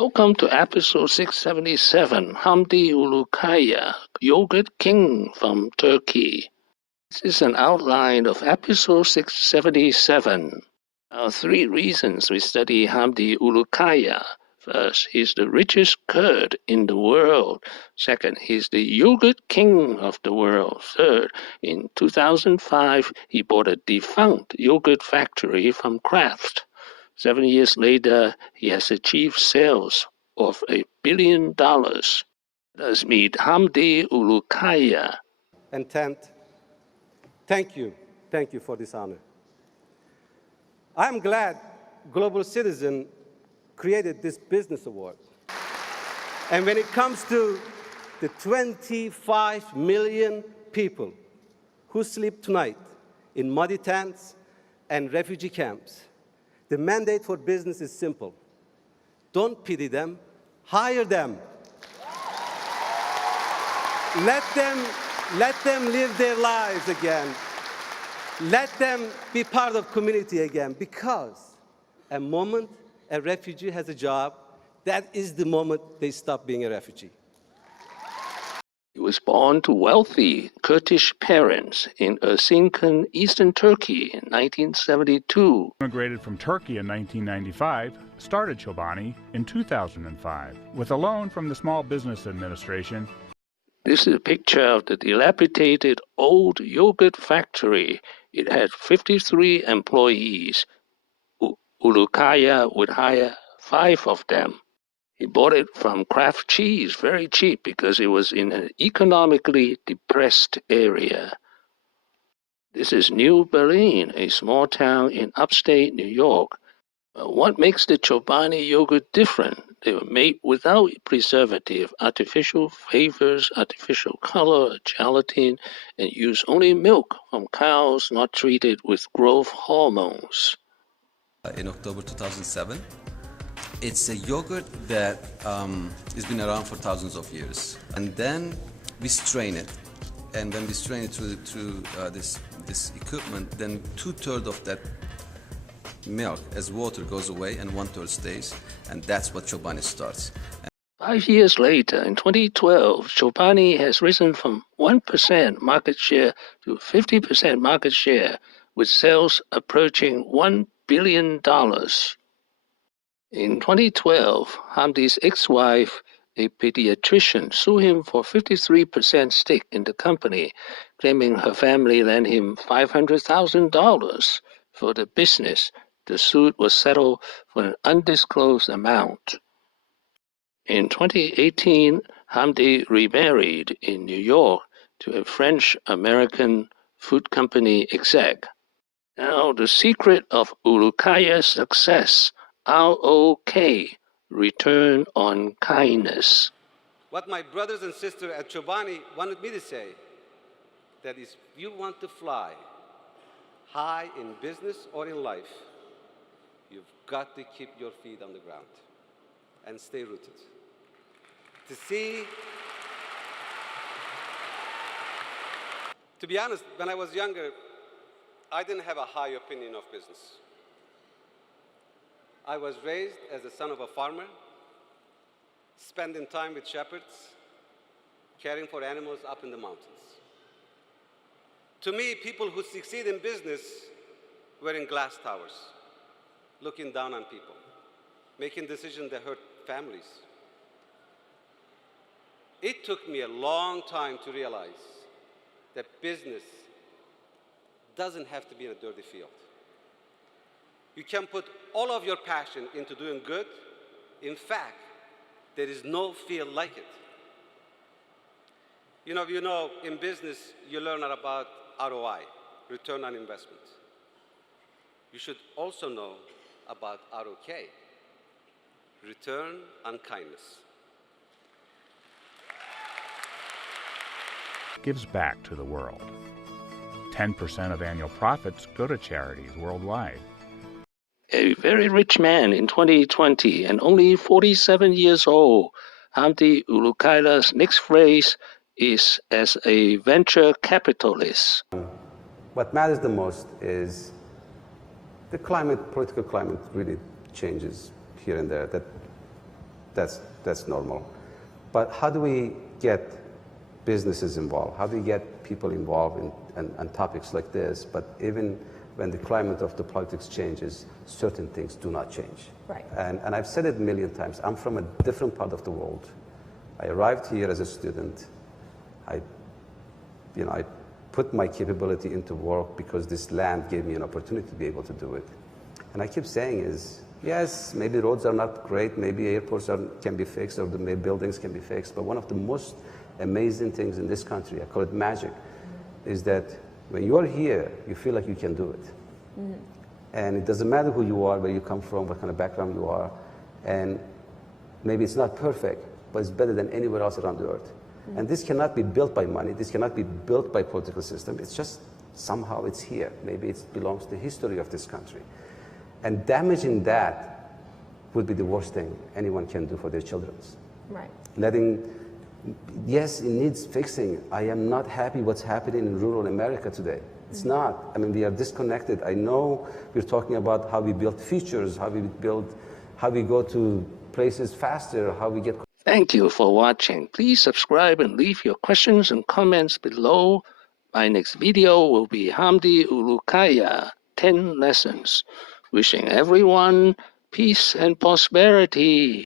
Welcome to episode 677, Hamdi Ulukaya, Yogurt King from Turkey. This is an outline of episode 677. Three reasons we study Hamdi Ulukaya. First, he's the richest Kurd in the world. Second, he's the yogurt king of the world. Third, in 2005, he bought a defunct yogurt factory from Kraft. 7 years later, he has achieved sales of $1 billion. Let's meet Hamdi Ulukaya. And tenth, thank you for this honor. I'm glad Global Citizen created this business award. And when it comes to the 25 million people who sleep tonight in muddy tents and refugee camps, the mandate for business is simple. Don't pity them, hire them. Let them live their lives again. Let them be part of community again, because a moment a refugee has a job, that is the moment they stop being a refugee. He was born to wealthy Kurdish parents in Erzincan, eastern Turkey in 1972. Immigrated from Turkey in 1995, started Chobani in 2005 with a loan from the Small Business Administration. This is a picture of the dilapidated old yogurt factory. It had 53 employees. Ulukaya would hire 5 of them. He bought it from Kraft Cheese very cheap because it was in an economically depressed area. This is New Berlin, a small town in upstate New York. What makes the Chobani yogurt different? They were made without preservative, artificial flavors, artificial color, gelatin, and use only milk from cows not treated with growth hormones. In October 2007, it's a yogurt that has been around for thousands of years. And then we strain it. And when we strain it through this equipment, then 2/3 of that milk as water goes away and 1/3 stays. And that's what Chobani starts. 5 years later, in 2012, Chobani has risen from 1% market share to 50% market share, with sales approaching $1 billion. In 2012, Hamdi's ex-wife, a pediatrician, sued him for 53% stake in the company, claiming her family lent him $500,000 for the business. The suit was settled for an undisclosed amount. In 2018, Hamdi remarried in New York to a French-American food company exec. Now, the secret of Ulukaya's success, ROK, return on kindness. What my brothers and sisters at Chobani wanted me to say, that is, if you want to fly high in business or in life, you've got to keep your feet on the ground and stay rooted. To be honest, when I was younger, I didn't have a high opinion of business. I was raised as the son of a farmer, spending time with shepherds, caring for animals up in the mountains. To me, people who succeed in business were in glass towers, looking down on people, making decisions that hurt families. It took me a long time to realize that business doesn't have to be in a dirty field. You can put all of your passion into doing good. In fact, there is no field like it. You know, in business, you learn about ROI, return on investment. You should also know about ROK, return on kindness. Gives back to the world. 10% of annual profits go to charities worldwide. A very rich man in 2020 and only 47 years old, Hamdi Ulukaya's next phrase is as a venture capitalist. What matters the most is the political climate really changes here and there. That That's normal. But how do we get businesses involved? How do we get people involved in topics like this? But even when the climate of the politics changes, certain things do not change. Right. And I've said it a million times. I'm from a different part of the world. I arrived here as a student. I put my capability into work because this land gave me an opportunity to be able to do it. And I keep saying is, yes, maybe roads are not great, maybe airports can be fixed, or maybe buildings can be fixed, but one of the most amazing things in this country, I call it magic, is that when you are here, you feel like you can do it. Mm-hmm. And it doesn't matter who you are, where you come from, what kind of background you are, and maybe it's not perfect, but it's better than anywhere else around the earth. Mm-hmm. And this cannot be built by money, this cannot be built by political system, it's just somehow it's here. Maybe it belongs to the history of this country. And damaging that would be the worst thing anyone can do for their children. Right. Yes, it needs fixing. I am not happy what's happening in rural America today. It's not. I mean, we are disconnected. I know we're talking about how we build features, how we go to places faster, how we get... Thank you for watching. Please subscribe and leave your questions and comments below. My next video will be Hamdi Ulukaya, 10 lessons. Wishing everyone peace and prosperity.